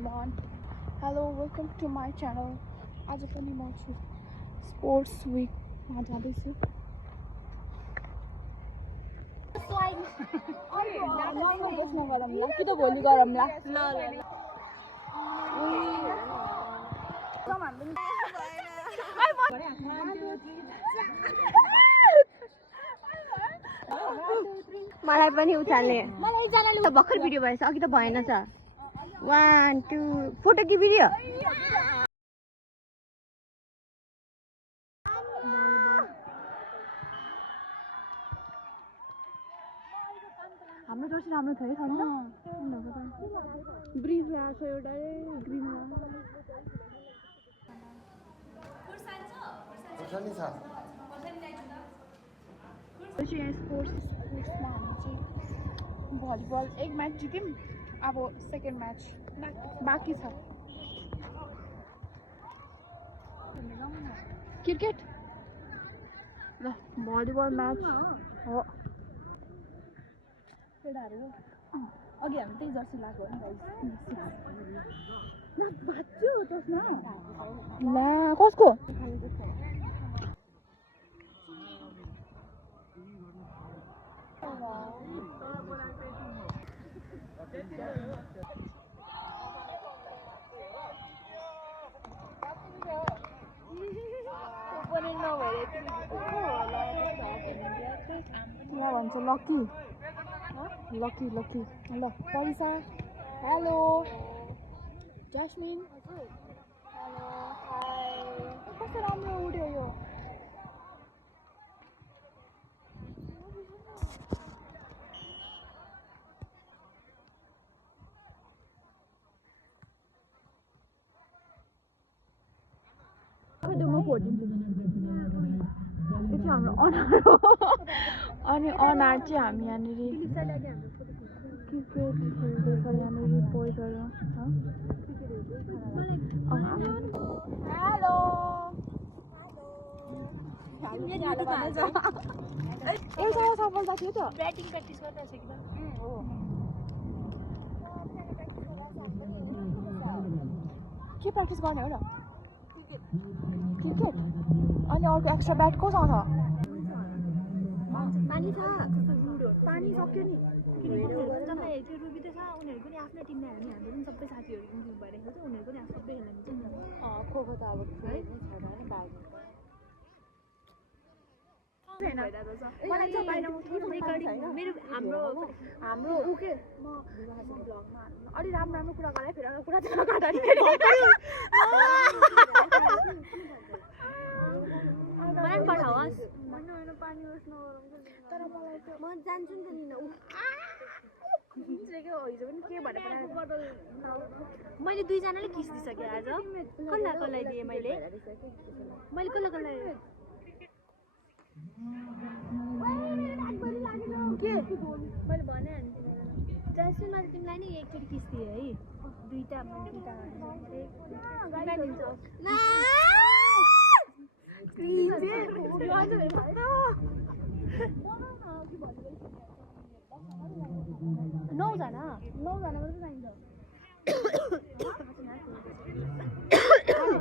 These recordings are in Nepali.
everyone. Hello, welcome to my channel. आज पनि म छु स्पोर्ट्स विकमा जाँदैछु। कि त भोलि गरौँला। मलाई पनि उचाल्ने भर्खर भिडियो भएछ अघि त भएन छ 1 2 फोटो कि भिडियो हाम्रो जर्सी राम्रो थियो है ब्रिज लाग्छ एउटा ग्रिन स्पोर्ट्समा हामी चाहिँ भलिबल एक म्याच जित्यौँ अब सेकेन्ड म्याच बाँकी छ क्रिकेट ल भलिबल म्याच हो केटाहरू अघि हामी त्यही जर्सी लगाएको हो ला कसको भन्छ लकी लकी लकी ल परिसा हेलो जस्मिन हेलो हाई कस्तो राम्रो उड्यो यो हाम्रो अनार हो अनि अनार चाहिँ हामी यहाँनिर क्रिकेट खेल्दैछ यहाँनिर बोइजहरू हेलो एउटा सफलता थियो त ब्याटिङ प्र्याक्टिस गरिरहेछ कि हो के प्र्याक्टिस गर्ने हो र क्रिकेट अनि अर्को एक्स्ट्रा ब्याट कोसँग छ पानी छ पानी सक्यो नि रुबी त छ उनीहरु पनि आफ्नै टिममा हामी हाम्रो पनि सबै साथीहरु इन्क्लुड भइरहेको छ उनीहरु पनि सबै खेल्न मिल्छ नि खो खो त अब है मलाई चाहिँ बाहिर मेरो हाम्रो उके म भ्लगमा अलि राम्रो कुरा गरे फेरि कुरा चाहिँ नकाट नि मलाई पठाओस् हैन पानी होस् नगरौँ तर मलाई त म जान्छु नि त लिन हिजो पनि के भनेर मैले दुईजनाले किस दिइसके आज कसलाई दिएँ मैले कसलाई के मैले भने जान्छु मैले तिमीलाई नि एकचोटि किस दिएँ है दुईटा नौजना मात्रै चाहिन्छ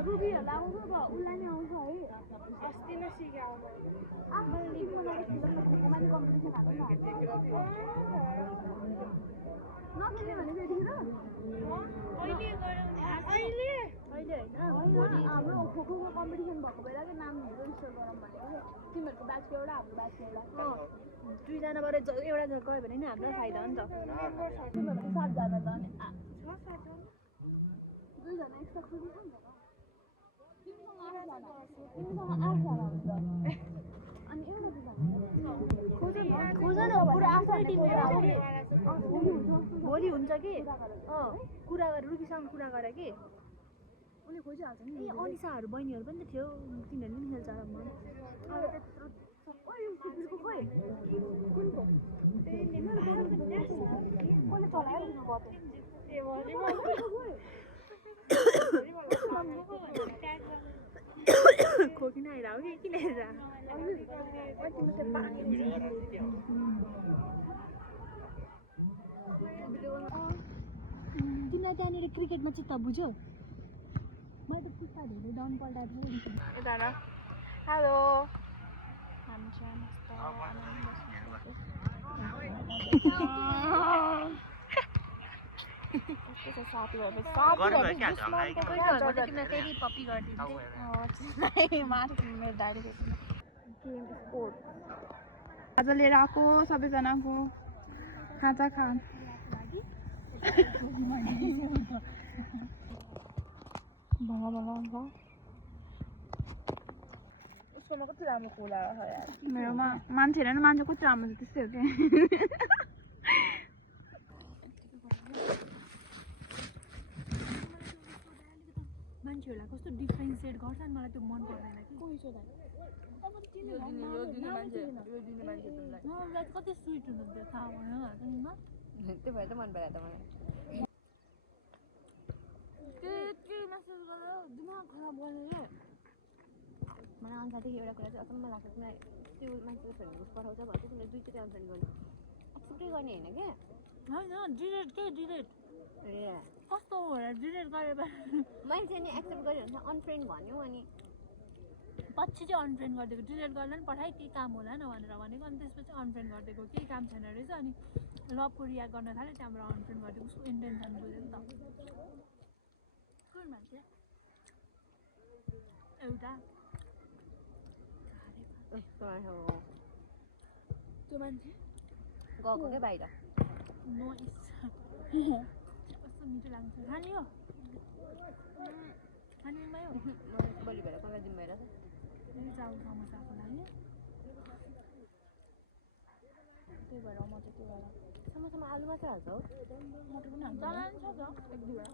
रुबीहरूलाई आउँछ त उसलाई नै आउँछ है अस्ति नै सिक्यो कम्पिटिसन हाल्नु नखेल्ने भने त्यतिखेर अहिले होइन भोलि हाम्रो खो खो कम्पिटिसन भएको बेला चाहिँ नामहरू रेजिस्टर गरौँ भनेको तिमीहरूको ब्याचको एउटा हाम्रो ब्याचको एउटा दुईजनाबाट एउटा गयो भने नि हामीलाई फाइदा हो नि त तिमीहरूको 7 जना त अनि 2 जना एक्स्ट्रा खोजी छ नि त तिमीसँग 8 जना हुन्छ अनि एउटा खोज न पुरा आफ्नै टिम भोलि हुन्छ कि कुरा गरेर रुबीसँग कुरा गरे कि उसले खोजिहाल्छ नि अनिसाहरू बहिनीहरू पनि त थियो तिनीहरू पनि खेल्छ खोकिन आइरह कि किन आइरह तिमीलाई त्यहाँनिर क्रिकेटमा चित्त बुझ्यो मैले त पुस्ता धेरै डाउन पल्टाएको थिएँ यता न हेलो फेरि पप्पी आज लिएर आएको सबैजनाको खाजा खान मेरोमा मान्छे हेर न मान्छे कति राम्रो छ त्यस्तै हो क्या मान्छेहरूलाई कस्तो डिफ्रेन्सिएट गर्छ नि मलाई त्यो मन पर्दैन कि कति स्विट हुनुहुन्थ्यो थाहा भयो त्यो भएर त मन परायो त मलाई के मेसेज गर्यो दिमाग खराब गरेर मलाई अनुसारदेखि एउटा कुरा चाहिँ अचम्म लाग्छ तिमीलाई त्यो मान्छेले फ्रेन्ड रिक्वेस्ट पठाउँछ भन्छ तिमीले दुईचोटि अनफ्रेन्ड गर्नु एक्सेप्टै गर्ने होइन क्या होइन डिलेट के डिलेट ए कस्तो हो र डिलेट गरेर मान्छे नि एक्सेप्ट गर्यो भने अनफ्रेन्ड भन्यो अनि पछि चाहिँ अनफ्रेन्ड गरिदिएको डिलेट गर्दा पनि पठाइ केही काम होला न भनेर भनेको अनि त्यसपछि अनफ्रेन्ड गरिदिएको केही काम छैन रहेछ अनि लभको रियाक्ट गर्न थाल्यो त्यहाँबाट अनफ्रेन्ड गरिदिएको उसको इन्टेन्सन बुझ्यो नि त कुन मान्छे एउटा त्यो मान्छे गएको क्या बाहिर नो कस्तो मिठो लाग्छ खाने हो खानेमै हो भोलि भएर कसलाई दिनु भएर चाउ समोसाको लागि त्यही भएर म चाहिँ त्यो भएर समोसामा आलु मात्र हाल्छ हौ मटर पनि हाल्छ दाना छ त एक दुईवटा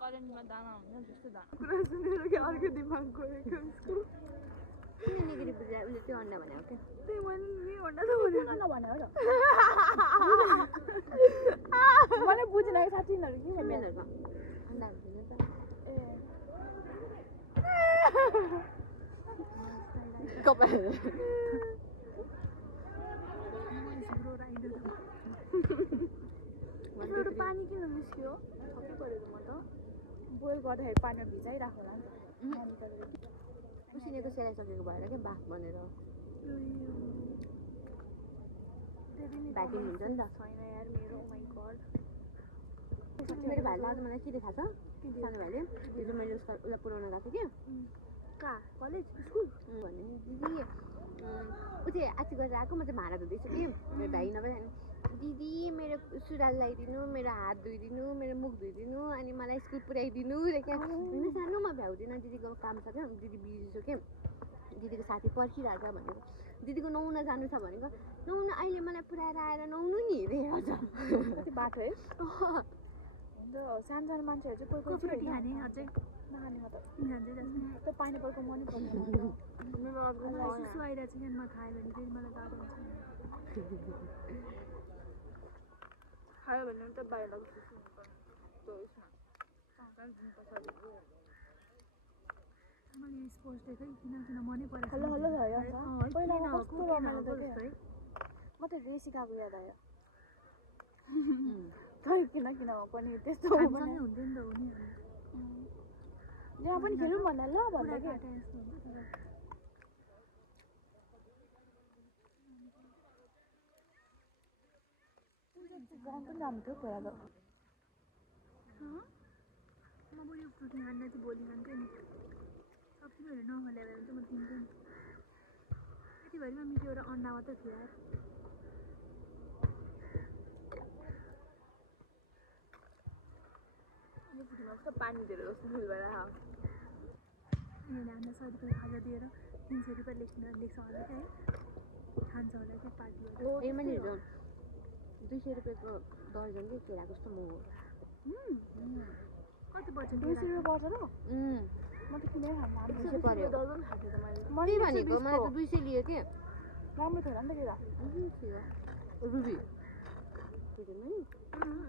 करेन्टमा दाना हुन्छ त्यस्तो दाना कुरा सुनेर कि अर्को दिमाग गएको उसको किन नेगेटिभ बुझायो उसले त्यो अन्डा भनेको क्या त्यही मैले नि अन्डा त भनेको र मैले बुझेन कि साँच्ची यिनीहरू के फिमेलहरूको अन्डा हुन्छ नि त कपाल पानी किन निस्क्यो छक्कै परेको म त बोइल गर्दाखेरि पानीमा भिजाइराख्नु होला नि त उसिनेको सेलाइसकेको भएर क्या बाफ बनेर भ्याक्युम हुन्छ नि त छैन यार मेरो माइ गड मेरो भाइले आज मलाई के देखाएको छ सानो भाइले हिजो मैले उसलाई पुऱ्याउन गएको थिएँ कि कहाँ कलेज स्कुल भने दिदी ऊ चाहिँ आची गरेर आएको म चाहिँ भाँडा धुँदैछु कि मेरो भाइ नभए दिदी मेरो सुरुवाल लगाइदिनु मेरो हात धोइदिनु मेरो मुख धोइदिनु अनि मलाई स्कुल पुऱ्याइदिनु र क्या होइन सानोमा भ्याउँदिनँ दिदीको काम छ क्या दिदी बिजी छु क्या दिदीको साथी पर्खिरहेछ भनेको दिदीको नुहाउन जानु छ भनेको नुहाउन अहिले मलाई पुऱ्याएर आएर नुहाउनु नि रे हजुर कति बाटो है सानो सानो मान्छेहरू चाहिँ कोही कोही रोटी खाने अझै नखानेमा त खाँदै त्यो पानी पर्को मनै पर्दैन सुसु आइरहेको छ म खायो भने फेरि मलाई गाह्रो हुन्छ खायो भने त बाहिर लाग्छ मैले स्पोर्ट्स डे खै किन मनै परेको हल्लो हल्लो भयो पहिला कस्तो रमाइलो जस्तो थियो है म त रेस सिकाएको याद आयो खै किन पनि त्यस्तो हामीसँगै हुन्थ्यो नि त हो नि यहाँ पनि खेलौँ भन्दा ल भन्दा पुरा कि काटा जस्तो हुन्छ तर गाउँ पनि राम्रो थियो पहिला त म बरु यो प्रोटिन खाँदा चाहिँ भोलि खान्थेँ नि सब्जी भएर नखाले भने चाहिँ म तिन्थेँ नि यतिभरिमा मिठो एउटा अन्डा मात्रै थियो यार यो पुटीमा कस्तो पानी धेरै जस्तो फिल भइरहेको यिनीहरूले हामीलाई 100 रुपियाँ खाजा दिएर 300 रुपियाँ लेख्छ होला क्या है खान्छ होला कि पार्टीबाट ए मैले हिजो 200 रुपियाँको दर्जन चाहिँ केरा कस्तो महँगो कति पर्छ 200 रुपियाँ पर्छ र म त किनेर खानु 200 पर्यो दर्जन खाएको त मैले त्यही भनेको मलाई त 200 लियो के राम्रो थियो नि त केरा थियो रुबी केटीमा नि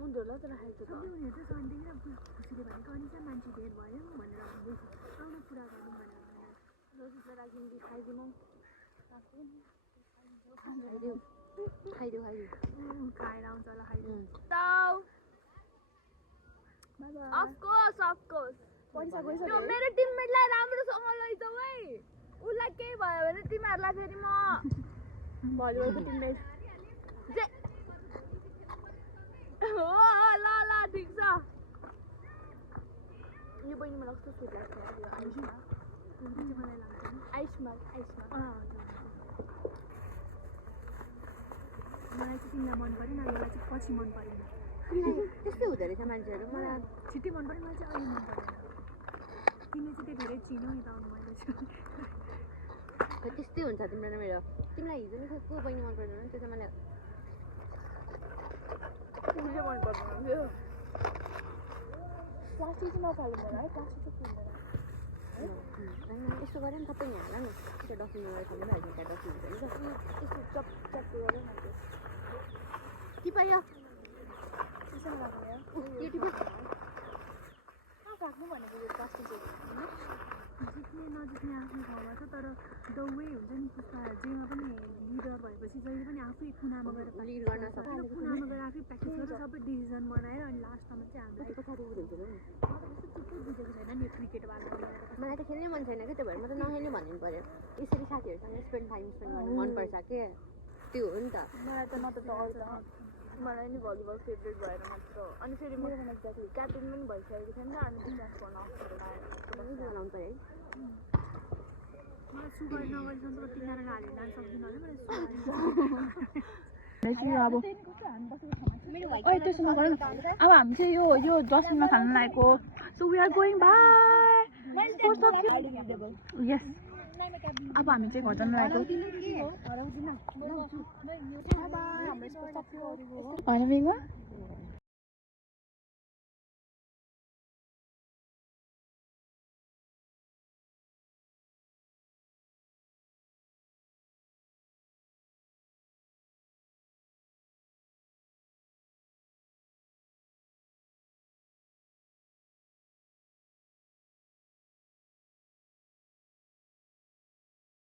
उनीहरूलाई त राखेको छ सबै उनीहरू चाहिँ सन्देह खुसीले भनेको अनि चाहिँ मान्छे धेर भयो भनेर भन्दैछ आउन पुरा गरौँ भनेर रोटीलाई राखिदिनु कि खाइदिनु खाइदेऊ खाइदियो खाएर आउँछ होला खाइदियो अँ। Of course. पैसा त्यो गइसक्यो मेरो टिममेटलाई राम्रोसँग लैजाऊ है उसलाई केही भयो भने तिमीहरूलाई फेरि म भलिबलको टिममेट हो ल ठिक छ यो बहिनी मलाई कस्तो सुट लाग्छ आइसमा मलाई चाहिँ तिमीलाई मन परेन मलाई चाहिँ पछि मन परेन त्यस्तै हुँदो रहेछ मान्छेहरू मलाई छिट्टै मन पऱ्यो मलाई चाहिँ अहिले मन परेन तिमीले चाहिँ त्यो धेरै चिनौ नि त मैले खै त्यस्तै हुन्छ तिम्रो र मेरो तिमीलाई हिजो नि खै को बहिनी मन पर्दैन त्यो चाहिँ मलाई तिमीले मन पर्दैन त्यो प्लास्टिक चाहिँ नफाल्नु होला है प्लास्टिक चाहिँ होइन यसो गरे नि सबै यहाँ हाल न त्यो डस्टबिनमा रहेछ भने भइसक्यो त्यहाँ डस्टबिन हुन्छ नि यस्तो चप गऱ्यो न त्यो के पाइयो त्यसैमा राख्नु यो टिप्यो राख्नु भनेको यो प्लास्टिक चाहिँ जित्ने नजित्ने आफ्नो ठाउँमा छ तर द वे हुन्छ नि पुस्ता जेमा पनि लिडर भएपछि जहिले पनि आफै कुनामा गएर लिड गर्न सक्छ कुनामा गएर आफै प्र्याक्टिस गरेर सबै डिसिजन बनाएर अनि लास्टमा चाहिँ हामीलाई पछाडि उठ्छ नि त्यस्तो बुझेको छैन नि क्रिकेटवाला मलाई त खेल्नै मन छैन कि त्यो भएर म त नखेल्ने भनिदिनु पऱ्यो यसरी साथीहरूसँग स्पेन्ड गर्नु मनपर्छ के त्यो हो नि त मलाई त न त आउँछ मलाई नि भलिबल फेभरेट भएर मात्र अनि फेरि म क्याप्टेन पनि भइसकेको थिएँ नि त अनि म्याच गर्न बनाउनु पऱ्यो है मलाई सुगर नगरेसम्म त तिनीहरू हालेर लान सक्दिनँ होला मलाई ओइ त्यसो नगर न अब हामी चाहिँ यो डस्टबिनमा खानु लागेको so we are going by यस अब हामी चाहिँ घर जानु लागेको होइन